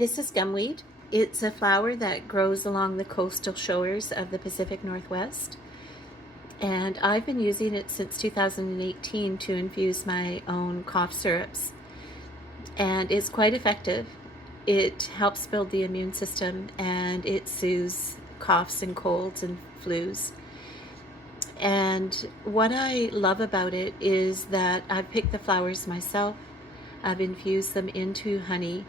This is gumweed. It's a flower that grows along the coastal shores of the Pacific Northwest. And I've been using it since 2018 to infuse my own cough syrups. And it's quite effective. It helps build the immune system and it soothes coughs and colds and flus. And what I love about it is that I've picked the flowers myself. I've infused them into honey,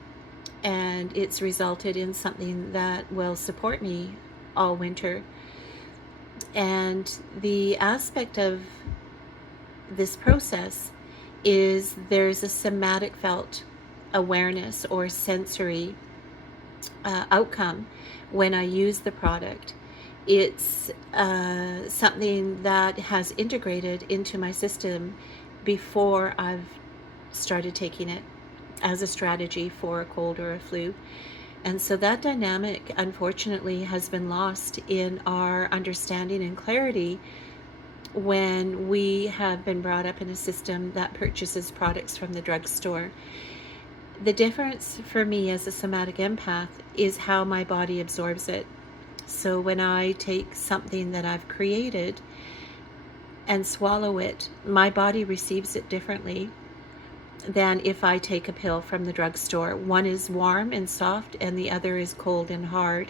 and it's resulted in something that will support me all winter. And the aspect of this process is there's a somatic felt awareness or sensory outcome when I use the product. It's something that has integrated into my system before I've started taking it as a strategy for a cold or a flu. And so that dynamic, unfortunately, has been lost in our understanding and clarity when we have been brought up in a system that purchases products from the drugstore. The difference for me as a somatic empath is how my body absorbs it. So when I take something that I've created and swallow it, my body receives it differently than if I take a pill from the drugstore. One is warm and soft and the other is cold and hard,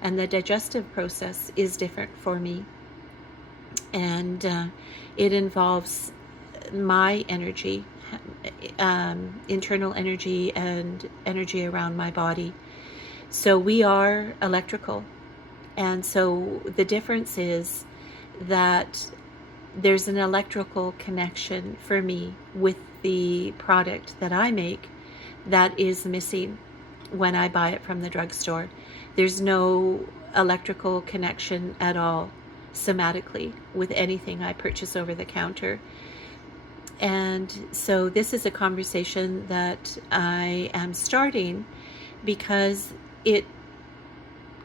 and the digestive process is different for me. And it involves my energy, internal energy and energy around my body. So we are electrical. And so the difference is that there's an electrical connection for me with the product that I make that is missing when I buy it from the drugstore. There's no electrical connection at all somatically with anything I purchase over the counter. And so this is a conversation that I am starting because it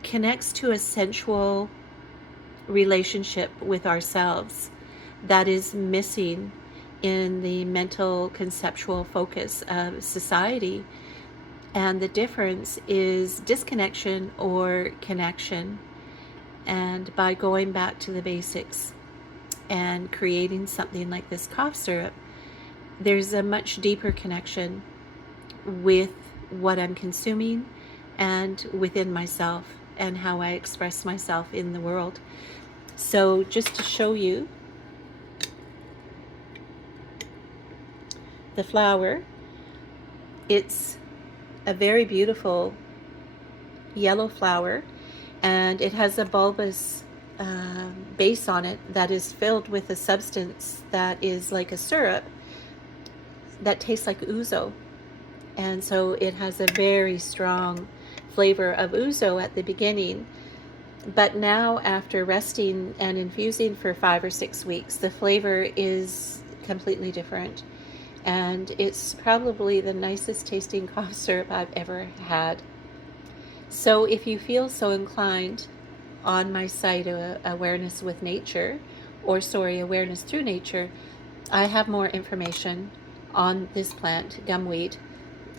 connects to a sensual relationship with ourselves that is missing in the mental conceptual focus of society. And the difference is disconnection or connection. And by going back to the basics and creating something like this cough syrup, there's a much deeper connection with what I'm consuming and within myself and how I express myself in the world. So just to show you the flower, it's a very beautiful yellow flower, and it has a bulbous base on it that is filled with a substance that is like a syrup that tastes like ouzo. And so it has a very strong flavor of ouzo at the beginning. But now, after resting and infusing for 5 or 6 weeks, the flavor is completely different. And it's probably the nicest tasting cough syrup I've ever had. So if you feel so inclined, on my site, Awareness with Nature, Awareness Through Nature, I have more information on this plant, gumweed,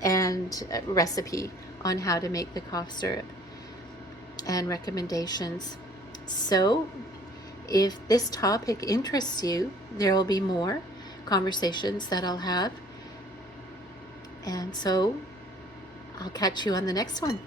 and a recipe on how to make the cough syrup and recommendations. So if this topic interests you, there will be more conversations that I'll have. And so I'll catch you on the next one.